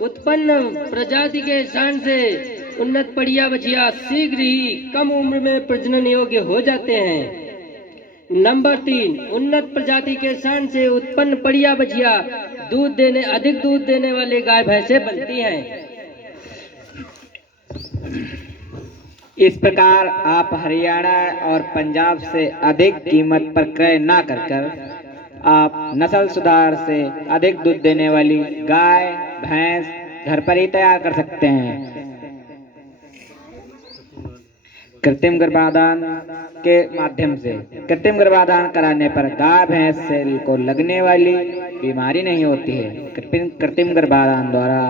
उत्पन्न प्रजाति के स्थान से उन्नत पड़िया बछिया शीघ्र ही कम उम्र में प्रजनन योग्य हो जाते हैं। नंबर 3, उन्नत प्रजाति के स्थान से उत्पन्न पड़िया बछिया अधिक दूध देने वाले गाय भैंसे बनती हैं। इस प्रकार आप हरियाणा और पंजाब से अधिक कीमत पर क्रय न कर आप नस्ल सुधार से अधिक दूध देने वाली गाय भैंस घर पर ही तैयार कर सकते हैं। कृत्रिम गर्भाधान के माध्यम से कृत्रिम गर्भाधान कराने पर गाय भैंस से को लगने वाली बीमारी नहीं होती है। कृत्रिम गर्भाधान द्वारा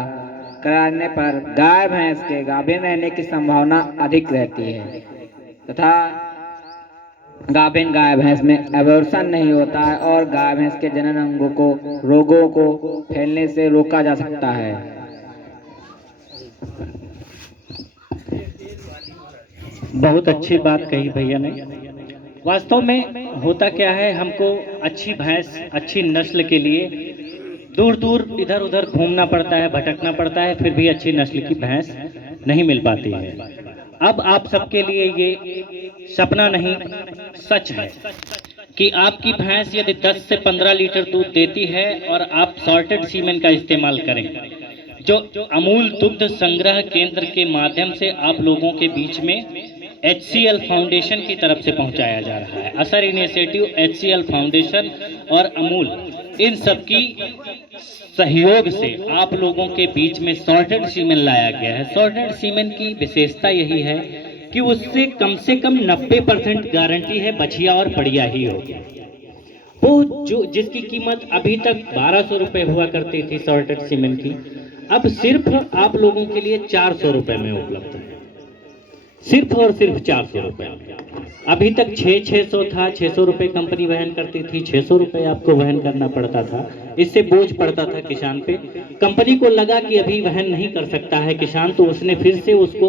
कराने पर गाय भैंस के गाभिन रहने की संभावना अधिक रहती है तथा गाभिन गाय भैंस में एबॉर्शन नहीं होता है और गाय भैंस के जनन अंगों को रोगों को फैलने से रोका जा सकता है। बहुत अच्छी बात कही भैया ने। वास्तव में होता क्या है, हमको अच्छी भैंस अच्छी नस्ल के लिए दूर दूर इधर उधर घूमना पड़ता है, भटकना पड़ता है, फिर भी अच्छी नस्ल की भैंस नहीं मिल पाती है। अब आप सबके लिए ये सपना नहीं सच है कि आपकी भैंस यदि 10 से 15 लीटर दूध देती है और आप सॉर्टेड सीमेन का इस्तेमाल करें, जो अमूल दुग्ध संग्रह केंद्र के माध्यम से आप लोगों के बीच में HCL फाउंडेशन की तरफ से पहुंचाया जा रहा है। असर इनिशिएटिव, HCL फाउंडेशन और अमूल, इन सब की सहयोग से आप लोगों के बीच में सॉर्टेड सीमेन लाया गया है। सॉर्टेड सीमेन की विशेषता यही है कि उससे कम 90% गारंटी है बछिया और पड़िया ही होगी। वो जो जिसकी कीमत अभी तक 1200 रुपये हुआ करती थी सॉर्टेड सीमेन की, अब सिर्फ आप लोगों के लिए 400 रुपये में उपलब्ध है। सिर्फ और सिर्फ 400 रुपये। अभी तक 600 था, 600 रुपये कंपनी वहन करती थी, 600 रुपये आपको वहन करना पड़ता था। इससे बोझ पड़ता था किसान पे। कंपनी को लगा कि अभी वहन नहीं कर सकता है किसान, तो उसने फिर से उसको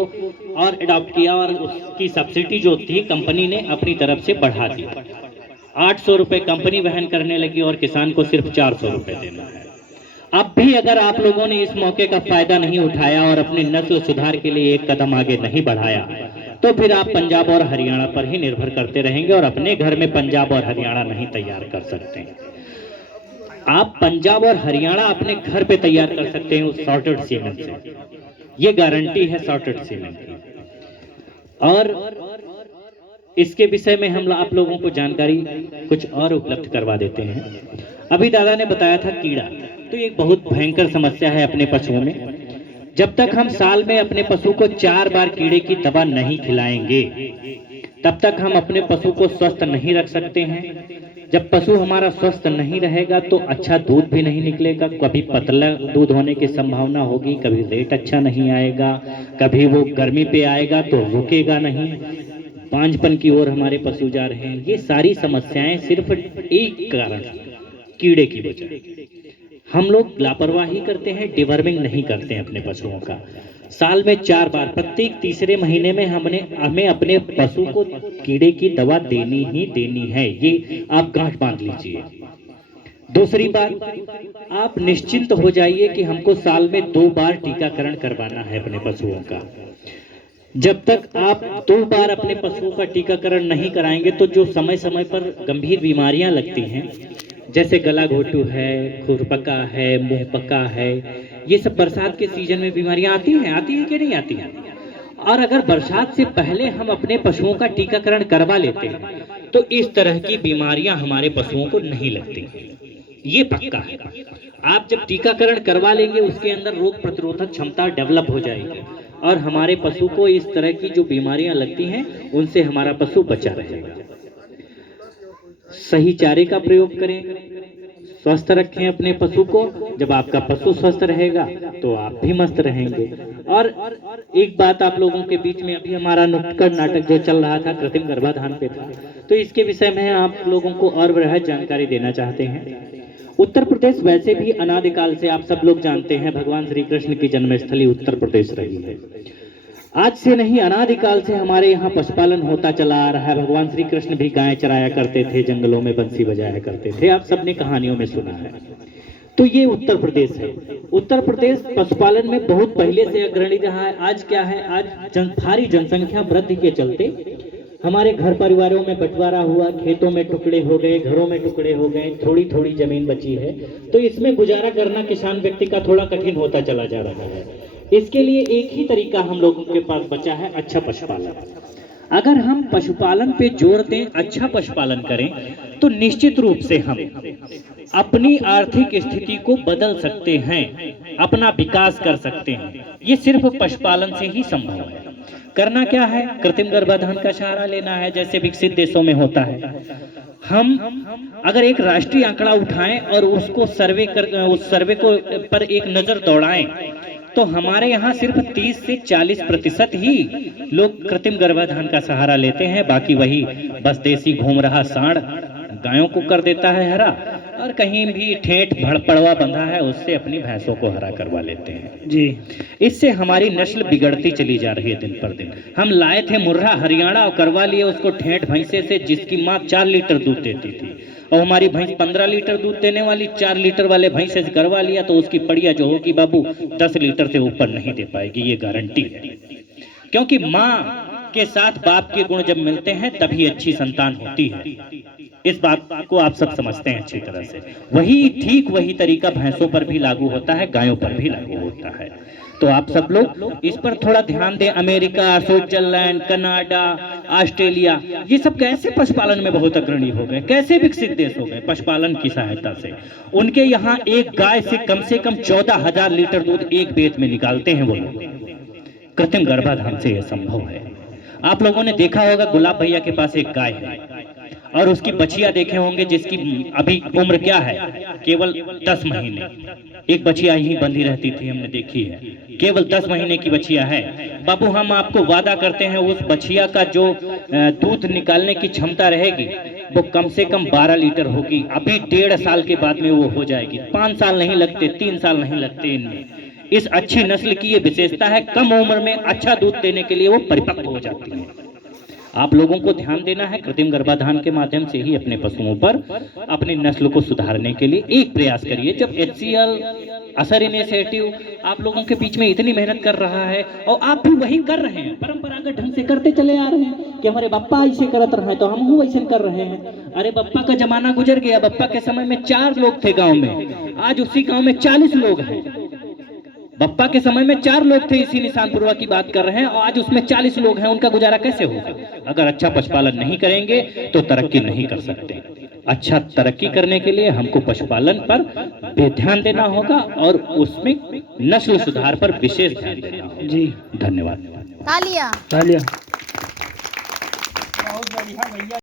और अडॉप्ट किया और उसकी सब्सिडी जो थी कंपनी ने अपनी तरफ से बढ़ा दी। 800 रुपये कंपनी वहन करने लगी और किसान को सिर्फ 400 रुपये देना है। अब भी अगर आप लोगों ने इस मौके का फायदा नहीं उठाया और अपनी नस्ल सुधार के लिए एक कदम आगे नहीं बढ़ाया, तो फिर आप पंजाब और हरियाणा पर ही निर्भर करते रहेंगे और अपने घर में पंजाब और हरियाणा नहीं तैयार कर सकते। आप पंजाब और हरियाणा अपने घर पे तैयार कर सकते हैं उस सॉर्टेड सीमेंट से। ये गारंटी है सॉर्टेड सीमेंट की। और इसके विषय में हम आप लोगों को जानकारी कुछ और उपलब्ध करवा देते हैं। अभी दादा ने बताया था कीड़ा, तो ये एक बहुत भयंकर समस्या है अपने पशुओं में। जब तक हम साल में अपने पशु को 4 बार कीड़े की दवा नहीं खिलाएंगे, तब तक हम अपने पशु को स्वस्थ नहीं रख सकते हैं। जब पशु हमारा स्वस्थ नहीं रहेगा तो अच्छा दूध भी नहीं निकलेगा। कभी पतला दूध होने की संभावना होगी, कभी रेट अच्छा नहीं आएगा, कभी वो गर्मी पे आएगा तो रुकेगा नहीं, पांचपन की ओर हमारे पशु जा रहे हैं। ये सारी समस्याएं सिर्फ एक कारण, कीड़े की वजह। हम लोग लापरवाही करते हैं, डिवर्मिंग नहीं करते हैं अपने पशुओं का। साल में 4 बार प्रत्येक तीसरे महीने में हमें अपने पशु को कीड़े की दवा देनी ही देनी है। ये आप गांठ बांध लीजिए। दूसरी बात, आप निश्चिंत हो जाइए कि हमको साल में 2 बार टीकाकरण करवाना है अपने पशुओं का। जब तक आप 2 बार अपने पशुओं का टीकाकरण नहीं कराएंगे तो जो समय समय पर गंभीर बीमारियां लगती हैं, जैसे गला घोटू है, खुरपका है, मुंह पका है, ये सब बरसात के सीजन में बीमारियां आती हैं कि नहीं आती हैं। और अगर बरसात से पहले हम अपने पशुओं का टीकाकरण करवा लेते हैं तो इस तरह की बीमारियां हमारे पशुओं को नहीं लगती, ये पक्का है। आप जब टीकाकरण करवा लेंगे उसके अंदर रोग प्रतिरोधक क्षमता डेवलप हो जाएगी और हमारे पशु को इस तरह की जो बीमारियां लगती हैं उनसे हमारा पशु बचा रहेगा। सही चारे का प्रयोग करें, स्वस्थ रखें अपने पशु को। जब आपका पशु स्वस्थ रहेगा तो आप भी मस्त रहेंगे। और एक बात आप लोगों के बीच में, अभी हमारा नुक्कड़ नाटक जो चल रहा था कृत्रिम गर्भाधान पे था, तो इसके विषय में आप लोगों को और वृहद जानकारी देना चाहते हैं। उत्तर प्रदेश वैसे भी अनादिकाल से आप सब लोग जानते हैं भगवान श्री कृष्ण की जन्मस्थली उत्तर प्रदेश रही है। आज से नहीं, अनादिकाल से हमारे यहाँ पशुपालन होता चला आ रहा है। भगवान श्री कृष्ण भी गाय चराया करते थे, जंगलों में बंसी बजाया करते थे, आप सबने कहानियों में सुना है। तो ये उत्तर प्रदेश है। उत्तर प्रदेश पशुपालन में बहुत पहले से अग्रणी रहा है। आज क्या है, आज भारी जनसंख्या वृद्धि के चलते हमारे घर परिवारों में बंटवारा हुआ, खेतों में टुकड़े हो गए, घरों में टुकड़े हो गए, थोड़ी थोड़ी जमीन बची है, तो इसमें गुजारा करना किसान व्यक्ति का थोड़ा कठिन होता चला जा रहा है। इसके लिए एक ही तरीका हम लोगों के पास बचा है, अच्छा पशुपालन। अगर हम पशुपालन पे जोर दें, अच्छा पशुपालन करें, तो निश्चित रूप से हम अपनी आर्थिक स्थिति को बदल सकते हैं, अपना विकास कर सकते हैं। ये सिर्फ पशुपालन से ही संभव है। करना क्या है, कृत्रिम गर्भाधान का सहारा लेना है, जैसे विकसित देशों में होता है। हम अगर एक राष्ट्रीय आंकड़ा उठाएं और उसको उस सर्वे को पर एक नजर दौड़ाएं, तो हमारे यहाँ सिर्फ 30 से 40% ही लोग कृत्रिम गर्भाधान का सहारा लेते हैं। बाकी वही बस देसी घूम रहा सांड गायों को कर देता है हरा, और कहीं भी ठेठ भड़पड़वा बंधा है उससे अपनी भैंसों को हरा करवा लेते हैं जी। इससे हमारी नस्ल बिगड़ती चली जा रही है दिन पर दिन। हम लाए थे मुर्रा हरियाणा और करवा लिए उसको ठेठ भैंसे से, जिसकी माँ 4 लीटर दूध देती थी, और हमारी भैंस 15 लीटर दूध देने वाली 4 लीटर वाले भैंसे से करवा लिया, तो उसकी पड़िया जो होगी बाबू 10 लीटर से ऊपर नहीं दे पाएगी, ये गारंटी है। क्योंकि माँ के साथ बाप के गुण जब मिलते हैं तभी अच्छी संतान होती है। इस बात को आप सब समझते हैं अच्छी तरह से। वही तरीका भैंसों पर भी लागू होता है, गायों पर भी लागू होता है। तो आप सब लोग इस पर थोड़ा ध्यान दें। अमेरिका, स्विट्जरलैंड, कनाडा, ऑस्ट्रेलिया, ये सब कैसे पशुपालन में बहुत अग्रणी हो गए, कैसे विकसित देश हो गए पशुपालन की सहायता से। उनके यहाँ एक गाय से कम 14,000 लीटर दूध एक बेत में निकालते हैं वो लोग। कृत्रिम गर्भाधान से यह संभव है। आप लोगों ने देखा होगा, गुलाब भैया के पास एक गाय है और उसकी बछिया देखे होंगे, जिसकी अभी उम्र क्या है, केवल 10 महीने। एक बछिया यहीं बंधी रहती थी, हमने देखी है, केवल 10 महीने की बछिया है। बाबू हम आपको वादा करते हैं, उस बछिया का जो दूध निकालने की क्षमता रहेगी वो कम से कम 12 लीटर होगी। अभी 1.5 साल के बाद में वो हो जाएगी। 5 साल नहीं लगते, 3 साल नहीं लगते इनमें। इस अच्छी नस्ल की ये विशेषता है, कम उम्र में अच्छा दूध देने के लिए वो परिपक्व हो जाती है। आप लोगों को ध्यान देना है, कृत्रिम गर्भाधान के माध्यम से ही अपने पशुओं पर अपनी नस्ल को सुधारने के लिए एक प्रयास करिए। जब HCL असर इनिशिएटिव आप लोगों के बीच में इतनी मेहनत कर रहा है और आप भी वही कर रहे हैं, परंपरागत ढंग से करते चले आ रहे हैं कि हमारे बप्पा ऐसे करत रहे तो हम वैसे कर रहे हैं। अरे बप्पा का जमाना गुजर गया। बप्पा के समय में 4 लोग थे गाँव में, आज उसी गाँव में 40 लोग हैं। बप्पा के समय में 4 लोग थे, इसी निशानपुरवा की बात कर रहे हैं, और आज उसमें 40 लोग हैं। उनका गुजारा कैसे होगा? अगर अच्छा पशुपालन नहीं करेंगे तो तरक्की नहीं कर सकते। अच्छा तरक्की करने के लिए हमको पशुपालन पर ध्यान देना होगा और उसमें नस्ल सुधार पर विशेष ध्यान देना होगा। जी धन्यवाद। तालियां। तालियां। बहुत बढ़िया भैया।